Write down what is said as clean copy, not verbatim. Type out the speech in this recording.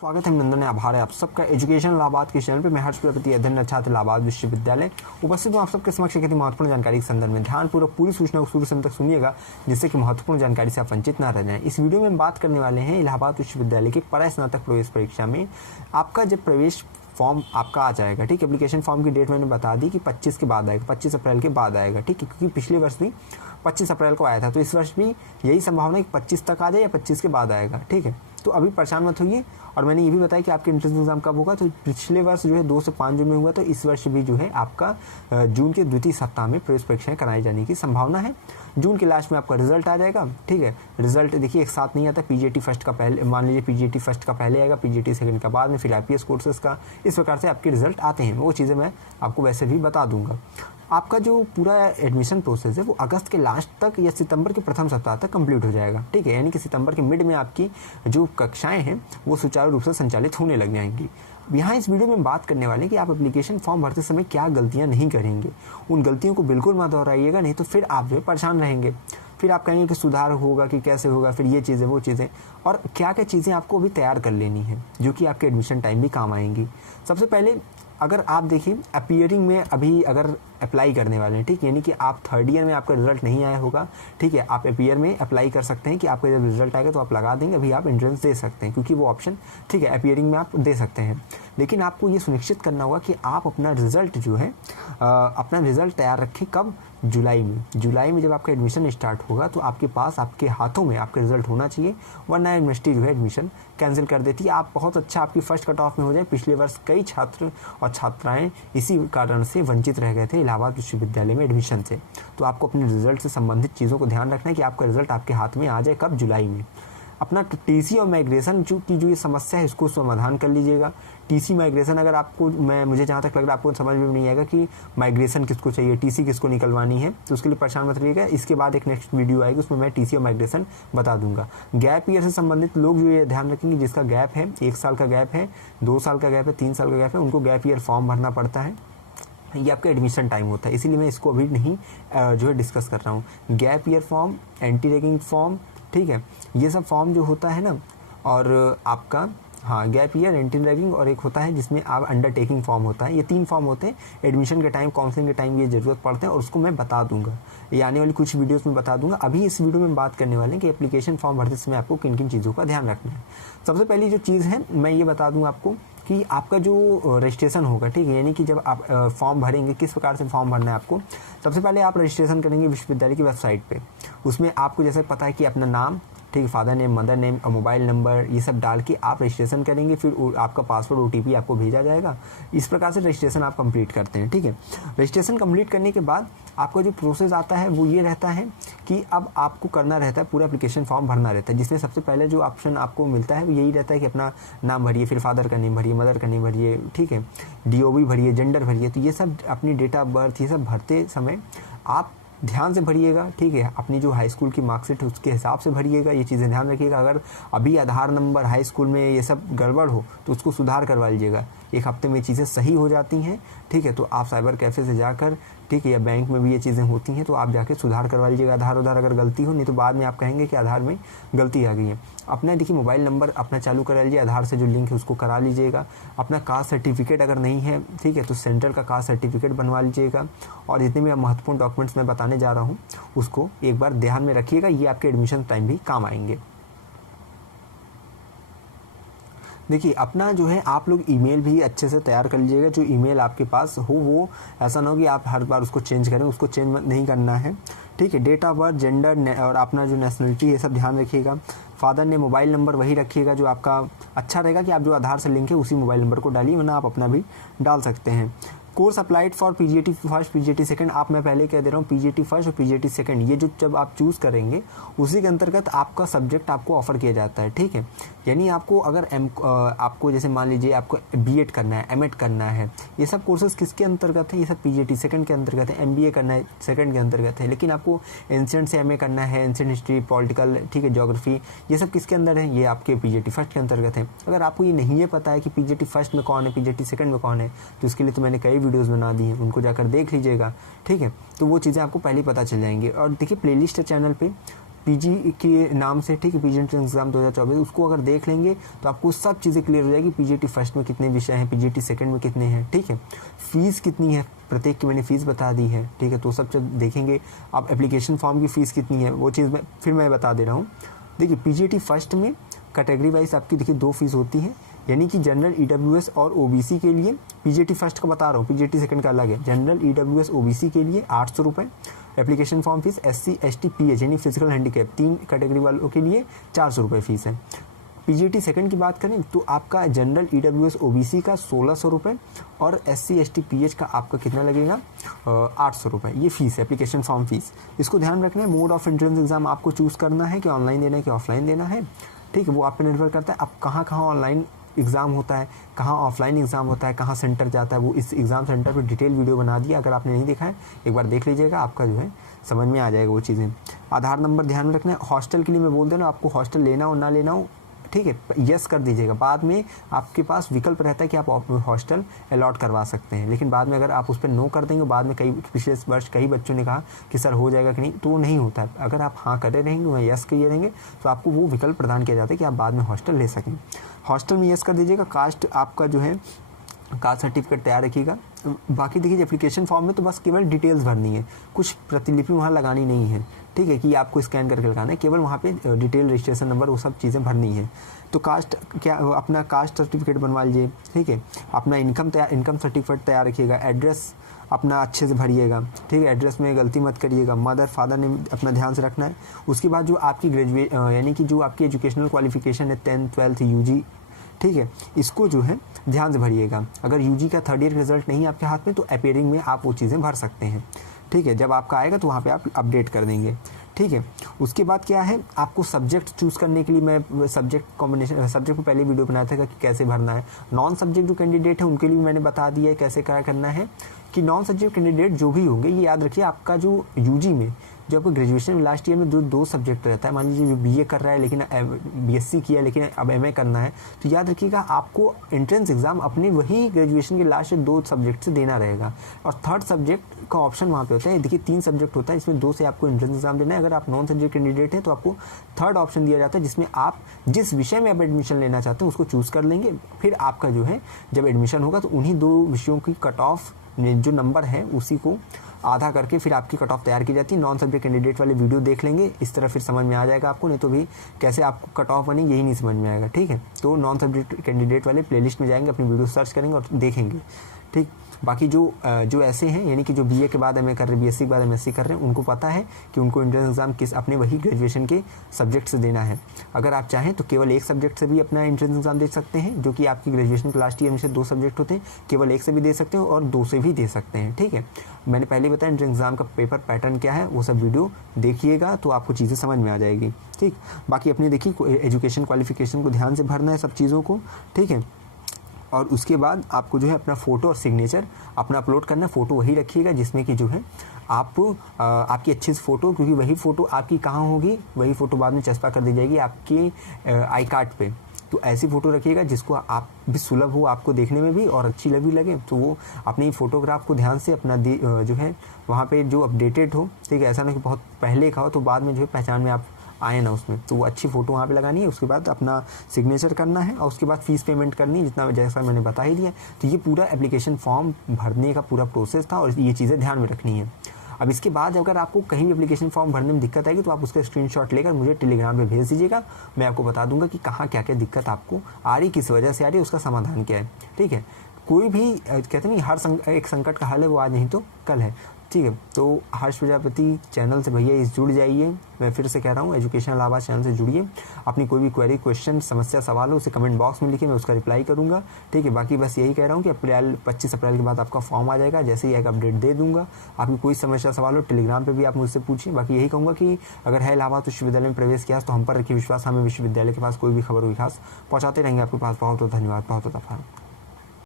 स्वागत है, अभिनंदन है, आभार है आप सबका एजुकेशन इलाहाबाद के चैनल पे। मैं हर्ष प्रजापति, अध्ययन छात्र इलाहाबाद विश्वविद्यालय, उपस्थित हूँ आप सबके समक्ष एक महत्वपूर्ण जानकारी के संदर्भ में। ध्यानपूर्वक पूरी सूचना को शुरू से अंत तक सुनिएगा, जिससे कि महत्वपूर्ण जानकारी से आप वंचित न रह जाएं। इस वीडियो में हम बात करने वाले हैं इलाहाबाद विश्वविद्यालय की परास्नातक प्रवेश परीक्षा में आपका जब प्रवेश फॉर्म आपका आ जाएगा, ठीक। एप्लीकेशन फॉर्म की डेट मैंने बता दी कि 25 के बाद आएगा, 25 अप्रैल के बाद आएगा, ठीक है। क्योंकि पिछले वर्ष भी 25 अप्रैल को आया था, तो इस वर्ष भी यही संभावना है कि 25 तक आ जाए या 25 के बाद आएगा, ठीक है। तो अभी परेशान मत होइए। और मैंने ये भी बताया कि आपके एंट्रेंस एग्जाम कब होगा, तो पिछले वर्ष जो है 2 से 5 जून में हुआ, तो इस वर्ष भी जो है आपका जून के द्वितीय सप्ताह में प्रवेश परीक्षाएं कराई जाने की संभावना है। जून के लास्ट में आपका रिजल्ट आ जाएगा, ठीक है। रिजल्ट देखिए एक साथ नहीं आता, पीजीटी फर्स्ट का पहले, मान लीजिए पीजीटी फर्स्ट का पहले आएगा, पीजीटी सेकंड का बाद में, फिर आईपीएस कोर्सेज का, इस प्रकार से आपके रिजल्ट आते हैं। वो चीज़ें मैं आपको वैसे भी बता दूंगा। आपका जो पूरा एडमिशन प्रोसेस है वो अगस्त के लास्ट तक या सितंबर के प्रथम सप्ताह तक कंप्लीट हो जाएगा, ठीक है। यानी कि सितंबर के मिड में आपकी जो कक्षाएं हैं वो सुचारू रूप से संचालित होने लग जाएंगी। यहाँ इस वीडियो में बात करने वाले हैं कि आप एप्लीकेशन फॉर्म भरते समय क्या गलतियाँ नहीं करेंगे। उन गलतियों को बिल्कुल मत दोहराइएगा, नहीं तो फिर आप जो है परेशान रहेंगे। फिर आप कहेंगे कि सुधार होगा कि कैसे होगा, फिर ये चीज़ें वो चीज़ें, और क्या क्या चीज़ें आपको अभी तैयार कर लेनी है जो कि आपके एडमिशन टाइम भी काम आएंगी। सबसे पहले अगर आप देखिए अपीयरिंग में अभी अगर अप्लाई करने वाले हैं, ठीक, यानी कि आप थर्ड ईयर में आपका रिजल्ट नहीं आया होगा, ठीक है, आप अपीयर में अप्लाई कर सकते हैं कि आपका जब रिजल्ट आएगा तो आप लगा देंगे, अभी आप एंट्रेंस दे सकते हैं क्योंकि वो ऑप्शन, ठीक है, अपीयरिंग में आप दे सकते हैं। लेकिन आपको ये सुनिश्चित करना होगा कि आप अपना रिजल्ट जो है अपना रिजल्ट तैयार रखें। कब? जुलाई में। जुलाई में जब आपका एडमिशन स्टार्ट होगा तो आपके पास, आपके हाथों में आपका रिजल्ट होना चाहिए, वरना यूनिवर्सिटी जो है एडमिशन कैंसिल कर देती है। आप बहुत अच्छा आपकी फर्स्ट कट ऑफ में हो जाए। पिछले वर्ष कई छात्र और छात्राएं इसी कारण से वंचित रह गए थे इलाहाबाद विश्वविद्यालय में एडमिशन से। तो आपको अपने रिजल्ट से संबंधित चीज़ों को ध्यान रखना है कि आपका रिजल्ट आपके हाथ में आ जाए। कब? जुलाई में। अपना टीसी और माइग्रेशन की जो ये समस्या है इसको समाधान कर लीजिएगा। टीसी माइग्रेशन अगर आपको, मुझे जहाँ तक लग रहा है आपको समझ में नहीं आएगा कि माइग्रेशन किसको चाहिए, टीसी किसको निकलवानी है, तो उसके लिए परेशान मत रहिएगा। इसके बाद एक नेक्स्ट वीडियो आएगी, उसमें मैं टीसी और माइग्रेशन बता दूंगा। गैप ईयर से संबंधित लोग जो ये ध्यान रखेंगे, जिसका गैप है, 1 साल का गैप है, 2 साल का गैप है, 3 साल का गैप है, उनको गैप ईयर फॉर्म भरना पड़ता है। ये आपका एडमिशन टाइम होता है, इसीलिए मैं इसको अभी नहीं जो है डिस्कस कर रहा हूँ। Gap year form, anti ragging form, ठीक है, ये सब फॉर्म जो होता है ना, और आपका गैप ईयर, एंटी रैगिंग, और एक होता है जिसमें आप अंडरटेकिंग फॉर्म होता है। ये 3 फॉर्म होते हैं। एडमिशन के टाइम, काउंसलिंग के टाइम ये ज़रूरत पड़ते हैं, और उसको मैं बता दूंगा, ये आने वाली कुछ वीडियोस में बता दूंगा। अभी इस वीडियो में बात करने वाले हैं कि एप्लीकेशन फॉर्म भरते समय आपको किन किन चीज़ों का ध्यान रखना है। सबसे पहली जो चीज़ है मैं ये बता दूंगा आपको कि आपका जो रजिस्ट्रेशन होगा, ठीक है, यानी कि जब आप फॉर्म भरेंगे, किस प्रकार से फॉर्म भरना है आपको। सबसे पहले आप रजिस्ट्रेशन करेंगे विश्वविद्यालय की वेबसाइट पे। उसमें आपको जैसे पता है कि अपना नाम, ठीक है, फादर नेम, मदर नेम और मोबाइल नंबर, ये सब डाल के आप रजिस्ट्रेशन करेंगे। फिर आपका पासवर्ड, ओटीपी आपको भेजा जाएगा। इस प्रकार से रजिस्ट्रेशन आप कंप्लीट करते हैं, ठीक है। रजिस्ट्रेशन कंप्लीट करने के बाद आपका जो प्रोसेस आता है वो ये रहता है कि अब आपको करना रहता है, पूरा एप्लीकेशन फॉर्म भरना रहता है, जिसमें सबसे पहले जो ऑप्शन आपको मिलता है वो यही रहता है कि अपना नाम भरिए, फिर फादर का नेम भरिए, मदर का नेम भरिए, ठीक है, डीओबी भरिए, जेंडर भरिए। तो ये सब अपनी डेट ऑफ बर्थ, ये सब भरते समय आप ध्यान से भरिएगा, ठीक है। अपनी जो हाई स्कूल की मार्कशीट है उसके हिसाब से भरिएगा, ये चीज़ें ध्यान रखिएगा। अगर अभी आधार नंबर हाई स्कूल में ये सब गड़बड़ हो तो उसको सुधार करवा लीजिएगा। 1 हफ्ते में चीज़ें सही हो जाती हैं, ठीक है। तो आप साइबर कैफ़े से जाकर, ठीक है, या बैंक में भी ये चीज़ें होती हैं, तो आप जाके सुधार करवा लीजिएगा आधार उधार अगर गलती हो, नहीं तो बाद में आप कहेंगे कि आधार में गलती आ गई है। अपना देखिए मोबाइल नंबर अपना चालू करा लीजिए, आधार से जो लिंक है उसको करा लीजिएगा। अपना कास्ट सर्टिफिकेट अगर नहीं है, ठीक है, तो सेंट्रल का कास्ट सर्टिफिकेट बनवा लीजिएगा। और जितने भी महत्वपूर्ण डॉक्यूमेंट्स मैं बताने जा रहा हूँ उसको एक बार ध्यान में रखिएगा, ये आपके एडमिशन टाइम भी काम आएंगे। देखिए अपना जो है आप लोग ईमेल भी अच्छे से तैयार कर लीजिएगा। जो ईमेल आपके पास हो वो ऐसा ना हो कि आप हर बार उसको चेंज करें, उसको चेंज नहीं करना है, ठीक है। डेट ऑफ बर्थ, जेंडर और अपना जो नेशनलिटी, ये सब ध्यान रखिएगा। फादर ने मोबाइल नंबर वही रखिएगा जो आपका, अच्छा रहेगा कि आप जो आधार से लिंक है उसी मोबाइल नंबर को डालिए, वरना आप अपना भी डाल सकते हैं। Course applied for PGT first, PGT second, आप मैं पहले कह दे रहा हूँ पीजीटी फर्स्ट और पीजीटी सेकंड, ये जो जब आप चूज़ करेंगे उसी के अंतर्गत आपका सब्जेक्ट आपको ऑफर किया जाता है, ठीक है। यानी आपको अगर आपको जैसे मान लीजिए आपको बीएड करना है, एमएड करना है, ये सब कोर्सेज किसके अंतर्गत है? ये सब पीजीटी सेकंड के अंतर्गत है। एमबीए करना है सेकंड के अंतर्गत है। लेकिन आपको एंशिएंट से एमए करना है, एंशिएंट हिस्ट्री, पॉलिटिकल, ठीक है, ज्योग्राफी, ये सब किसके अंदर है? ये आपके पीजीटी फर्स्ट के अंतर्गत है। अगर आपको ये नहीं है पता है कि पीजीटी फर्स्ट में कौन है, पीजीटी सेकंड में कौन है, तो इसके लिए तो मैंने कई वीडियोज़ बना दी हैं, उनको जाकर देख लीजिएगा, ठीक है। तो वो चीज़ें आपको पहले ही पता चल जाएंगी। और देखिए प्लेलिस्ट है चैनल पे, पीजी के नाम से, ठीक है, पीजी एंट्रेंस एग्जाम 2024, उसको अगर देख लेंगे तो आपको सब चीज़ें क्लियर हो जाएगी। पीजीटी फर्स्ट में कितने विषय हैं, पीजीटी सेकंड में कितने हैं, ठीक है, फीस कितनी है प्रत्येक की मैंने फीस बता दी है, ठीक है। तो सब जब देखेंगे आप एप्लीकेशन फॉर्म की फ़ीस कितनी है वो चीज़ फिर मैं बता दे रहा हूँ। देखिए पीजीटी फर्स्ट में कैटेगरी वाइज आपकी देखिए 2 फीस होती है, यानी कि जनरल ईडब्ल्यूएस और ओबीसी के लिए पीजीटी फर्स्ट का बता रहा हूँ, पीजीटी सेकंड का अलग है। जनरल ईडब्ल्यूएस ओबीसी के लिए 800 रुपये application form fees, SC ST pH यानी फिजिकल हैंडीकैप 3 कैटेगरी वालों के लिए 400 रुपये फीस है। पीजीटी सेकंड की बात करें तो आपका जनरल ईडब्ल्यूएस ओबीसी का 1600 रुपये और एससी एसटी पीएच का आपका कितना लगेगा 800 रुपये, ये फीस है एप्लीकेशन फॉर्म फीस। इसको ध्यान रखना है। मोड ऑफ एंट्रेंस एग्जाम आपको चूज़ करना है कि ऑनलाइन देना है कि ऑफलाइन देना है, ठीक है, वो आप पे निर्भर करता है। अब कहाँ कहाँ ऑनलाइन एग्ज़ाम होता है, कहाँ ऑफलाइन एग्ज़ाम होता है, कहाँ सेंटर जाता है, वो इस एग्ज़ाम सेंटर पर डिटेल वीडियो बना दिया, अगर आपने नहीं देखा है एक बार देख लीजिएगा, आपका जो है समझ में आ जाएगा वो चीज़ें। आधार नंबर ध्यान में रखना है। हॉस्टल के लिए मैं बोल दे रहा हूँ, आपको हॉस्टल लेना हो ना लेना हो, ठीक है, यस कर दीजिएगा। बाद में आपके पास विकल्प रहता है कि आप हॉस्टल अलॉट करवा सकते हैं, लेकिन बाद में अगर आप उस पर नो कर देंगे, बाद में कई पिछले वर्ष कई बच्चों ने कहा कि सर हो जाएगा कि नहीं, तो वो नहीं होता है। अगर आप हाँ करे रहेंगे, यस किए रहेंगे, तो आपको वो विकल्प प्रदान किया जाता है कि आप बाद में हॉस्टल ले सकें। हॉस्टल में यस कर दीजिएगा। कास्ट आपका जो है कास्ट सर्टिफिकेट तैयार रखिएगा। बाकी देखिए एप्लीकेशन फॉर्म में तो बस केवल डिटेल्स भरनी है, कुछ प्रतिलिपि वहाँ लगानी नहीं है, ठीक है, कि आपको स्कैन करके लगाना है, केवल वहाँ पे डिटेल रजिस्ट्रेशन नंबर वो सब चीज़ें भरनी है। तो कास्ट क्या अपना कास्ट सर्टिफिकेट बनवा लीजिए, ठीक है, अपना इनकम सर्टिफिकेट तैयार रखिएगा। एड्रेस अपना अच्छे से भरिएगा, ठीक है, एड्रेस में गलती मत करिएगा। मदर फादर ने अपना ध्यान से रखना है। उसके बाद जो आपकी यानी कि जो आपकी एजुकेशनल क्वालिफिकेशन है 10th 12th यूजी, ठीक है, इसको जो है ध्यान से भरिएगा। अगर यूजी का 3rd ईयर रिजल्ट नहीं है आपके हाथ में तो अपीयरिंग में आप वो चीज़ें भर सकते हैं, ठीक है, जब आपका आएगा तो वहाँ पे आप अपडेट कर देंगे, ठीक है। उसके बाद क्या है, आपको सब्जेक्ट चूज़ करने के लिए मैं सब्जेक्ट को पहले वीडियो बनाया था कि कैसे भरना है। नॉन सब्जेक्ट जो कैंडिडेट है उनके लिए मैंने बता दिया है कैसे क्या करना है। कि नॉन सब्जेक्ट कैंडिडेट जो भी होंगे, ये याद रखिए, आपका जो यूजी में जो आपको ग्रेजुएशन में लास्ट ईयर में दो सब्जेक्ट रहता है, मान लीजिए जो बीए कर रहा है लेकिन बीएससी किया लेकिन अब एमए करना है, तो याद रखिएगा आपको एंट्रेंस एग्जाम अपने वही ग्रेजुएशन के लास्ट 2 सब्जेक्ट से देना रहेगा। और 3rd सब्जेक्ट का ऑप्शन वहाँ पे होता है। देखिए 3 सब्जेक्ट होता है, इसमें 2 से आपको एंट्रेंस एग्जाम देना है। अगर आप नॉन सब्जेक्ट कैंडिडेट हैं तो आपको 3rd ऑप्शन दिया जाता है, जिसमें आप जिस विषय में आप एडमिशन लेना चाहते हैं उसको चूज़ कर लेंगे। फिर आपका जो है जब एडमिशन होगा तो उन्हीं 2 विषयों की कट ऑफ जो नंबर है उसी को आधा करके फिर आपकी कट ऑफ तैयार की जाती है। नॉन सब्जेक्ट कैंडिडेट वाले वीडियो देख लेंगे, इस तरह फिर समझ में आ जाएगा आपको, नहीं तो भी कैसे आपको कट ऑफ बनेगी यही नहीं समझ में आएगा, ठीक है। तो नॉन सब्जेक्ट कैंडिडेट वाले प्लेलिस्ट में जाएंगे, अपनी वीडियो सर्च करेंगे और देखेंगे, ठीक। बाकी जो ऐसे हैं, यानी कि जो बीए के बाद एमए कर रहे हैं, बीएससी के बाद एमएससी कर रहे हैं, उनको पता है कि उनको एंट्रेंस एग्जाम किस अपने वही ग्रेजुएशन के सब्जेक्ट से देना है। अगर आप चाहें तो केवल एक सब्जेक्ट से भी अपना एंट्रेंस एग्जाम दे सकते हैं, जो कि आपकी ग्रेजुएशन के लास्ट ईयर में से 2 सब्जेक्ट होते हैं, केवल एक से भी दे सकते हैं और 2 से भी दे सकते हैं, ठीक है। मैंने पहले बताया एंट्रेंस एग्जाम का पेपर पैटर्न क्या है, वो सब वीडियो देखिएगा तो आपको चीज़ें समझ में आ जाएगी, ठीक। बाकी अपनी देखिए एजुकेशन क्वालिफिकेशन को ध्यान से भरना है सब चीज़ों को, ठीक है। और उसके बाद आपको जो है अपना फ़ोटो और सिग्नेचर अपना अपलोड करना है। फ़ोटो वही रखिएगा जिसमें कि जो है आपकी अच्छी सी फ़ोटो, क्योंकि वही फ़ोटो आपकी कहाँ होगी, वही फ़ोटो बाद में चस्पा कर दी जाएगी आपके आई कार्ड पे। तो ऐसी फ़ोटो रखिएगा जिसको आप भी सुलभ हो, आपको देखने में भी और अच्छी भी लगे, तो वो अपनी फ़ोटोग्राफ को ध्यान से अपना जो है वहाँ पे जो अपडेटेड हो, ठीक है। ऐसा नहीं कि बहुत पहले का हो तो बाद में जो है पहचान में आप आए ना उसमें, तो वो अच्छी फ़ोटो वहाँ पे लगानी है। उसके बाद अपना सिग्नेचर करना है और उसके बाद फ़ीस पेमेंट करनी है, जितना जैसा मैंने बता ही दिया। तो ये पूरा एप्लीकेशन फॉर्म भरने का पूरा प्रोसेस था और ये चीज़ें ध्यान में रखनी है। अब इसके बाद अगर आपको कहीं भी एप्लीकेशन फॉर्म भरने में दिक्कत आएगी तो आप उसका स्क्रीनशॉट लेकर मुझे टेलीग्राम पे भेज दीजिएगा। मैं आपको बता दूंगा कि कहाँ क्या क्या दिक्कत आपको आ रही, किस वजह से आ रही है, उसका समाधान क्या है, ठीक है। कोई भी कहते नहीं हर एक संकट का हल है, वो आज नहीं तो कल है, ठीक है। तो हर्ष प्रजापति चैनल से भैया जुड़ जाइए। मैं फिर से कह रहा हूँ, एजुकेशन इलाहाबाद चैनल से जुड़िए। अपनी कोई भी क्वेरी, क्वेश्चन, समस्या, सवाल हो उसे कमेंट बॉक्स में लिखिए, मैं उसका रिप्लाई करूँगा, ठीक है। बाकी बस यही कह रहा हूँ कि 25 अप्रैल के बाद आपका फॉर्म आ जाएगा, जैसे ही एक अपडेट दे दूँगा। आपकी कोई समस्या सवाल हो टेलीग्राम पर भी आप मुझसे पूछिए। बाकी यही कहूँगा कि अगर है इलाहाबाद विश्वविद्यालय में प्रवेश किया तो हम पर रखिए विश्वास, हमें विश्वविद्यालय के पास कोई भी खबर हुई खास पहुँचाते रहेंगे आपके पास। बहुत बहुत धन्यवाद, बहुत बहुत आभार।